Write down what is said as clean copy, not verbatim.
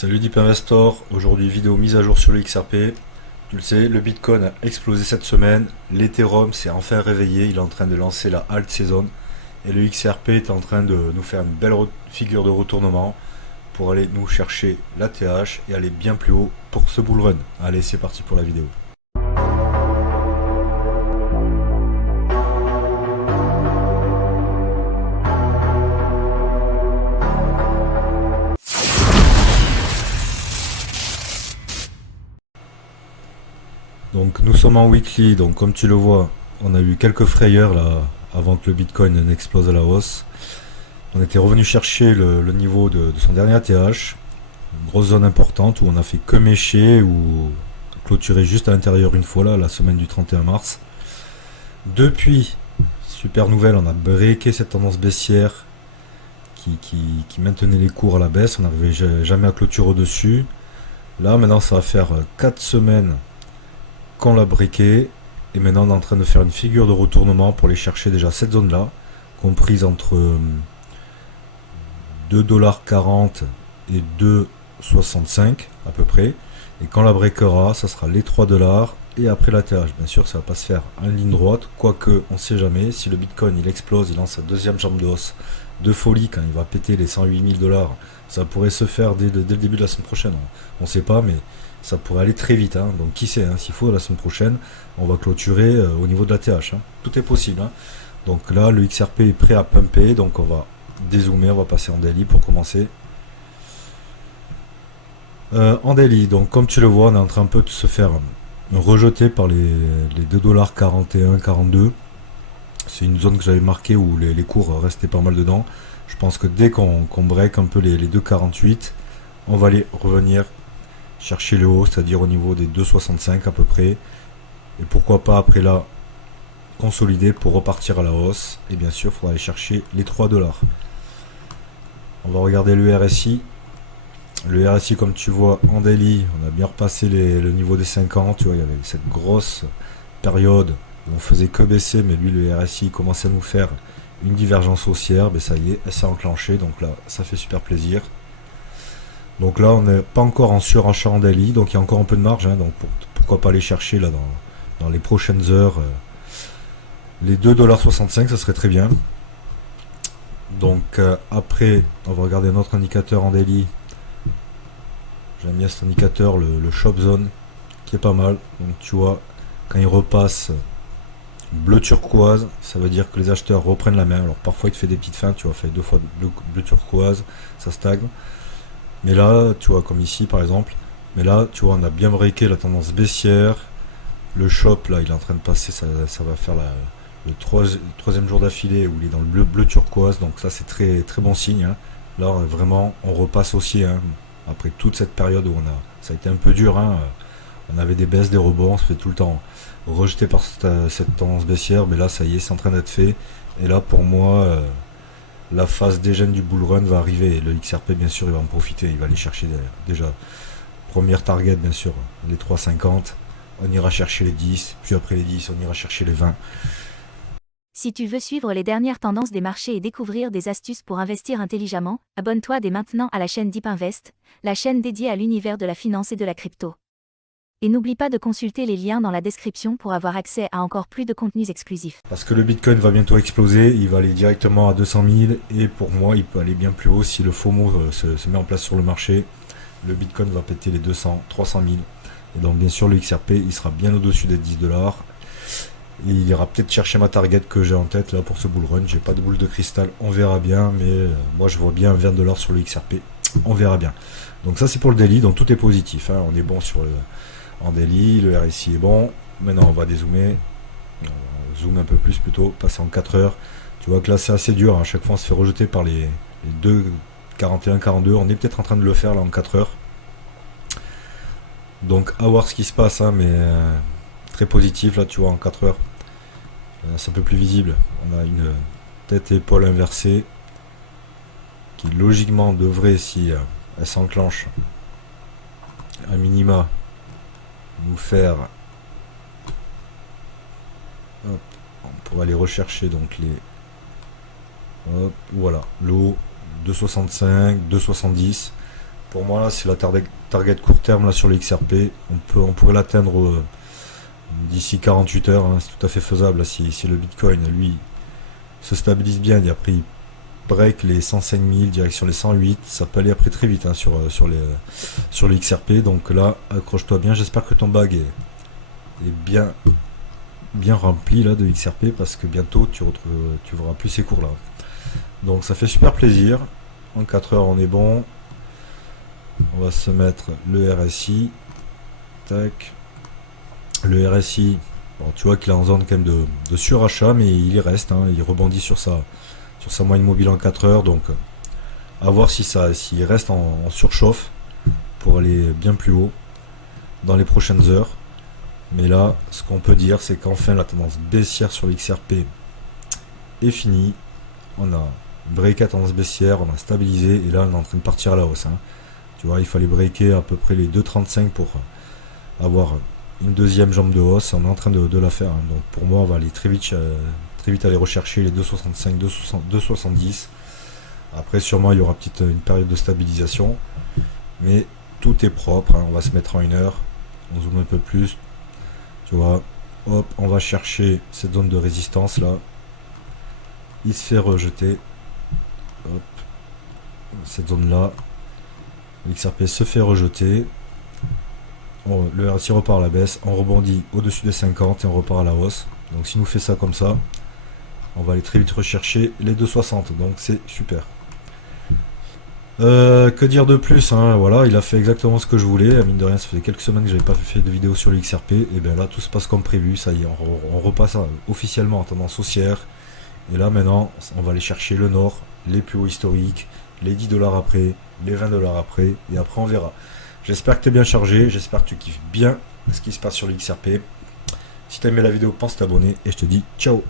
Salut Deep Investor, aujourd'hui vidéo mise à jour sur le XRP. Tu le sais, le Bitcoin a explosé cette semaine, l'Ethereum s'est enfin réveillé, il est en train de lancer la alt season et le XRP est en train de nous faire une belle figure de retournement pour aller nous chercher la TH et aller bien plus haut pour ce bull run. Allez, c'est parti pour la vidéo. Donc nous sommes en weekly, donc comme tu le vois, on a eu quelques frayeurs là avant que le Bitcoin n'explose à la hausse. On était revenu chercher le niveau de son dernier ATH, une grosse zone importante où on a fait que mécher ou clôturer juste à l'intérieur une fois là, la semaine du 31 mars. Depuis, super nouvelle, on a breaké cette tendance baissière qui maintenait les cours à la baisse, on n'arrivait jamais à clôturer au-dessus. Là maintenant ça va faire 4 semaines qu'on l'a briqué et maintenant on est en train de faire une figure de retournement pour aller chercher déjà cette zone là comprise entre 2,40$ et 2,65$ à peu près, et quand la breakera ça sera les 3$ et après la TH. Bien sûr ça va pas se faire en ligne droite, quoique on sait jamais, si le Bitcoin il explose, il lance sa deuxième jambe de hausse de folie quand il va péter les 108 000$, ça pourrait se faire dès le début de la semaine prochaine, on sait pas, mais ça pourrait aller très vite, hein. Donc qui sait, hein, s'il faut la semaine prochaine, on va clôturer au niveau de la TH, hein. Tout est possible, hein. Donc là, le XRP est prêt à pumper, donc on va dézoomer, on va passer en daily pour commencer. En daily, donc comme tu le vois, on est en train un peu de se faire rejeter par les 2,41$, 42$. C'est une zone que j'avais marquée où les cours restaient pas mal dedans. Je pense que dès qu'on break un peu les 2,48$, on va aller revenir chercher le haut, c'est-à-dire au niveau des 2,65 à peu près, et pourquoi pas après là consolider pour repartir à la hausse, et bien sûr il faudra aller chercher les 3$. On va regarder le RSI. Le RSI, comme tu vois en daily, on a bien repassé le niveau des 50, tu vois, il y avait cette grosse période où on faisait que baisser, mais lui le RSI commençait à nous faire une divergence haussière, ben ça y est, elle s'est enclenchée, donc là ça fait super plaisir. Donc là, on n'est pas encore en surachat en daily, donc il y a encore un peu de marge, hein, donc pourquoi pas aller chercher là dans les prochaines heures les 2,65$, ça serait très bien. Donc après, on va regarder notre indicateur en daily. J'aime bien cet indicateur, le shop zone, qui est pas mal. Donc tu vois, quand il repasse bleu turquoise, ça veut dire que les acheteurs reprennent la main. Alors parfois il te fait des petites feintes, tu vois, fait deux fois bleu turquoise, ça stagne. Mais là, tu vois, comme ici par exemple, mais là, tu vois, on a bien breaké la tendance baissière. Le shop, là, il est en train de passer, ça va faire le troisième jour d'affilée où il est dans le bleu turquoise. Donc ça, c'est très, très bon signe, hein. Là, vraiment, on repasse aussi, hein, après toute cette période où ça a été un peu dur, hein. On avait des baisses, des rebonds, on se fait tout le temps rejeter par cette tendance baissière. Mais là, ça y est, c'est en train d'être fait. Et là, pour moi... la phase dégène du bull run va arriver et le XRP bien sûr il va en profiter, il va aller chercher déjà première target bien sûr les 3,50, on ira chercher les 10, puis après les 10 on ira chercher les 20. Si tu veux suivre les dernières tendances des marchés et découvrir des astuces pour investir intelligemment, abonne-toi dès maintenant à la chaîne Deep Invest, la chaîne dédiée à l'univers de la finance et de la crypto. Et n'oublie pas de consulter les liens dans la description pour avoir accès à encore plus de contenus exclusifs. Parce que le Bitcoin va bientôt exploser, il va aller directement à 200 000 et pour moi il peut aller bien plus haut si le FOMO se met en place sur le marché. Le Bitcoin va péter les 200, 300 000 et donc bien sûr le XRP il sera bien au-dessus des 10$. Et il ira peut-être chercher ma target que j'ai en tête là pour ce bull run. J'ai pas de boule de cristal, on verra bien, mais moi je vois bien 20$ sur le XRP, on verra bien. Donc ça c'est pour le daily, donc tout est positif, hein. On est bon en daily, le RSI est bon. Maintenant on va dézoomer, on zoome un peu plus plutôt, passer en 4 heures. Tu vois que là c'est assez dur, hein. À chaque fois on se fait rejeter par les 2,41, 42, on est peut-être en train de le faire là en 4 heures. Donc à voir ce qui se passe, hein, mais très positif là tu vois en 4 heures. C'est un peu plus visible, on a une tête et épaule inversée qui logiquement devrait, si elle s'enclenche à minima, nous faire, hop, on pourrait aller rechercher donc les, hop, voilà, le haut 2,65, 2,70, Pour moi, là, c'est la target court terme là sur le XRP. On pourrait l'atteindre d'ici 48 heures. Hein. C'est tout à fait faisable là, si le Bitcoin, lui, se stabilise bien et après il break les 105 000 direction les 108. Ça peut aller après très vite hein, sur les XRP. Donc là, accroche-toi bien. J'espère que ton bag est bien rempli là de XRP parce que bientôt tu verras plus ces cours là. Donc ça fait super plaisir. En 4 heures, on est bon. On va se mettre le RSI. Tac. Le RSI, bon, tu vois qu'il est en zone quand même de surachat, mais il y reste. Hein, il rebondit sur sa moyenne mobile en 4 heures. Donc, à voir s'il reste en surchauffe pour aller bien plus haut dans les prochaines heures. Mais là, ce qu'on peut dire, c'est qu'enfin la tendance baissière sur l'XRP est finie. On a breaké la tendance baissière, on a stabilisé et là on est en train de partir à la hausse. Hein. Tu vois, il fallait breaker à peu près les 2,35 pour avoir une deuxième jambe de hausse. On est en train de la faire. Hein. Donc pour moi, on va aller très vite aller rechercher les 2,65, 2,70. Après, sûrement, il y aura une période de stabilisation. Mais tout est propre. Hein. On va se mettre en 1 heure. On zoome un peu plus. Tu vois, hop, on va chercher cette zone de résistance là. Il se fait rejeter. Hop, cette zone là. L'XRP se fait rejeter. Le RSI repart à la baisse, on rebondit au-dessus des 50 et on repart à la hausse. Donc si nous fait ça comme ça, on va aller très vite rechercher les 2,60. Donc c'est super. Que dire de plus hein, voilà, il a fait exactement ce que je voulais. Mine de rien, ça fait quelques semaines que j'avais pas fait de vidéo sur le XRP. Et bien là, tout se passe comme prévu. Ça y est, on repasse officiellement en tendance haussière. Et là maintenant, on va aller chercher le nord, les plus hauts historiques, les 10 $ après, les 20 $ après. Et après on verra. J'espère que tu es bien chargé, j'espère que tu kiffes bien ce qui se passe sur l'XRP. Si tu as aimé la vidéo, pense t'abonner et je te dis ciao.